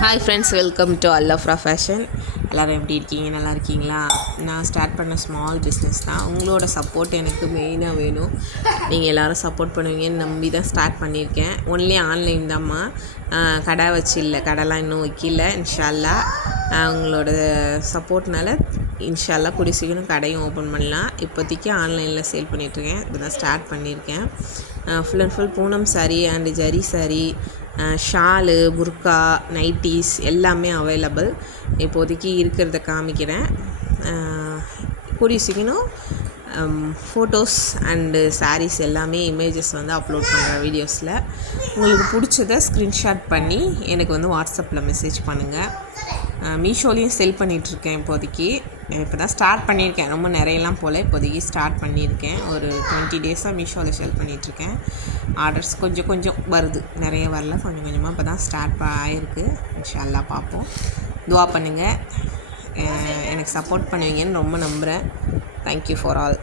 Hi friends, welcome to அல்லஃப்ரா fashion. எல்லோரும் எப்படி இருக்கீங்க? நல்லா இருக்கீங்களா? நான் ஸ்டார்ட் பண்ண ஸ்மால் பிஸ்னஸ் தான். உங்களோட சப்போர்ட் எனக்கு மெயினாக வேணும். நீங்கள் எல்லோரும் சப்போர்ட் பண்ணுவீங்கன்னு நம்பி தான் ஸ்டார்ட் பண்ணியிருக்கேன். ஒன்லி ஆன்லைன் தான்மா, கடை வச்சு இல்லை, கடைலாம் இன்னும் வைக்கல. இன்ஷால்லா உங்களோட சப்போர்ட்னால இன்ஷால்லா கூடிய சீக்கிரம் கடையும் ஓப்பன் பண்ணலாம். இப்போதைக்கு ஆன்லைனில் சேல் பண்ணிகிட்ருக்கேன். இப்போ தான் ஸ்டார்ட் பண்ணியிருக்கேன். Full and full Poonam saree and zari saree, shawl, burqa, nighties எல்லாமே அவைலபிள். இப்போதைக்கு இருக்கிறத காமிக்கிறேன். கூடிய சீக்கிரம் ஃபோட்டோஸ் அண்டு சாரீஸ் எல்லாமே இமேஜஸ் வந்து அப்லோட் பண்ணுறேன் வீடியோஸில். உங்களுக்கு பிடிச்சதை ஸ்க்ரீன்ஷாட் பண்ணி எனக்கு வந்து வாட்ஸ்அப்பில் மெசேஜ் பண்ணுங்கள். மீஷோலையும் செல் பண்ணிகிட்ருக்கேன். இப்போதைக்கு இப்போ தான் ஸ்டார்ட் பண்ணியிருக்கேன். ரொம்ப நிறையலாம் போல், இப்போதைக்கு ஸ்டார்ட் பண்ணியிருக்கேன். ஒரு 20 டேஸாக மீஷோவில் செல் பண்ணிகிட்ருக்கேன். ஆர்டர்ஸ் கொஞ்சம் கொஞ்சம் வருது, நிறைய வரல, கொஞ்சம் கொஞ்சமாக இப்போ தான் ஸ்டார்ட் ஆகிருக்கு. இன்ஷால்லா பார்ப்போம். துவா பண்ணுங்கள், எனக்கு சப்போர்ட் பண்ணுவீங்கன்னு ரொம்ப நம்புகிறேன். Thank you for all.